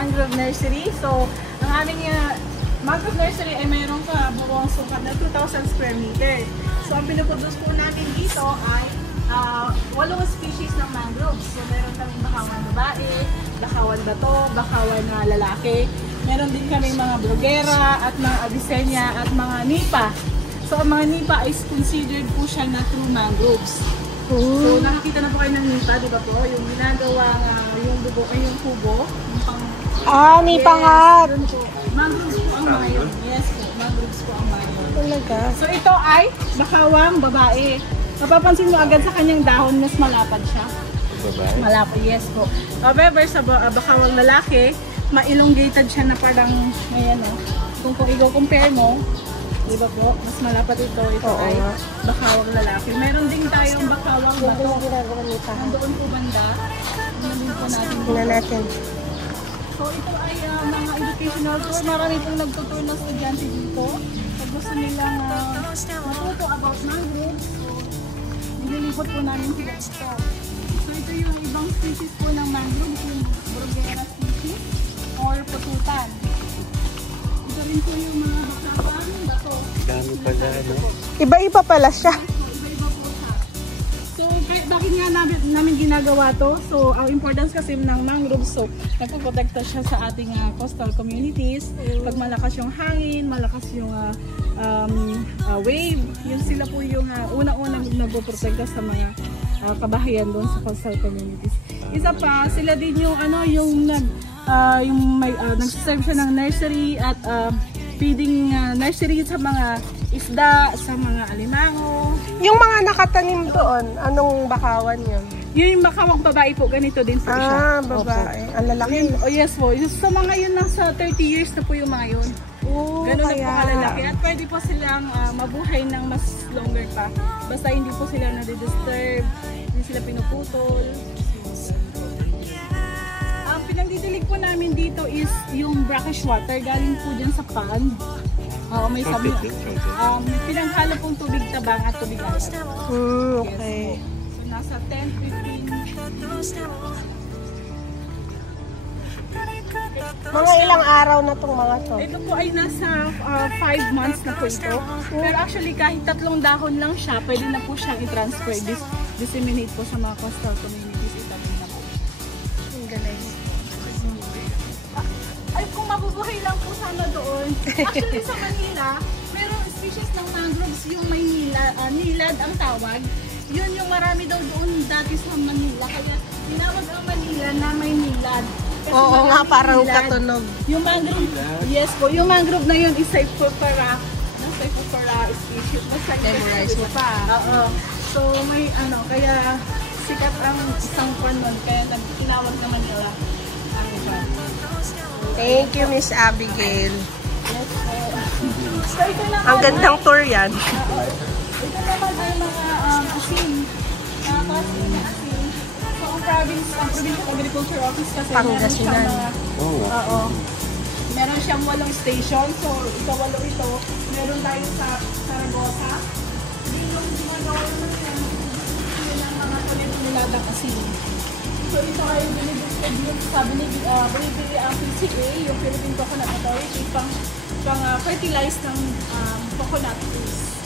mangrove nursery. So, ang aming mangrove nursery ay mayroong kabuuang sukat na 2,000 square meter. So, ang pinuproduce po namin dito ay 8 species ng mangroves. So, meron kaming bakawan babae, bakawan bato, bakawan na lalaki. Meron din kaming mga brugera at mga avicennia at mga nipa. So, ang mga nipa is considered po siya na true mangroves. So, nakakita na po kayo ng nipa, di ba po? Yung ginagawa yung bubo, yung kubo. Yung pang, nipa hat. Mangroves po ang mga yun. Yes po, mangroves po ang mga yun. Talaga? So, ito ay bakawang babae. Mapapansin mo agad sa kanyang dahon, mas malapad siya. Babae? Malapad, yes po. However, sa bakawang lalaki, ma-elongated siya na parang, ayan o. Kung i-compare mo, di ba po? Mas malapad ito. Ito ay bakawang lalaki. Meron din tayong bakawang bato. Nandoon po banda. Nandoon po natin. Tingnan natin. So ito ay mga educational tour. Marami pong nagtutour na estudyante dito. Pag gusto nilang matuto about mangroves, so nililipot po namin sila ito. So ito yung ibang species po ng mangroves, yung Bruguera species or pututan. Ito rin po yung mga bakawang bato. Dami pala, no? Iba-iba pala siya. Iba-iba po siya. So, bakit nga namin ginagawa to? So, ang importance kasi ng mangroves, so, nagpo-protekta siya sa ating coastal communities. Pag malakas yung hangin, malakas yung wave, yun sila po yung unang-unang nagpo-protekta sa mga kabahayan doon sa coastal communities. Isa pa, sila din yung nagsiserve siya ng nursery at feeding nursery sa mga isda, sa mga alimango. Yung mga nakatanim doon, anong bakawan yun? Yung bakawang babae po, ganito din po siya. Babae. Ang lalaki. Oh yes po. Sa mga yun, nasa 30 years na po yung mga yun. Ganun na po kalalaki. At pwede po silang mabuhay ng mas longer pa. Basta hindi po sila nadi-disturb, hindi sila pinuputol. Ang pinagdidilig po namin dito is yung brackish water. Galing po dyan sa pond. May sabi. Pinaghalo pong tubig tabang at tubig alat. Okay. Yes, so nasa 10-15. Mga ilang araw na itong mga to? Ito po ay nasa 5 months na po ito. Pero actually kahit 3 dahon lang siya, pwede na po siyang i-transfer, disseminate po sa mga coastal communities. Itamin na po. Ang galing. Ay, kung mabubuhay lang po sana doon. Actually sa Manila, merong species ng mangroves yung may nilad ang tawag. Yun yung marami daw doon dati sa Manila. Kaya tinawag ang Manila na may nilad. Oo nga, parang katunog. Yung mangrove, yes po, yung mangrove na yun is Cyphopora species. Memorize mo pa. Oo. So may kaya sikat ang isang kwan nun, kaya tinawag na Manila. Thank you, Miss Abigail. Yes po. So ito naman, Ang gandang tour yan. ito naman ay mga asin. Mga klase na asin. So ang Provincial Agriculture Office kasi Pangasinan. Oo. Meron siyang 8 station. So ika-8 ito. Meron tayo sa Saragossa. Yung ginagawa naman yan ang mga kulit-nilagang asin. So ito ay binibili ang PCA, yung Philippine Coconut Authority, pang fertilize ng coconut trees.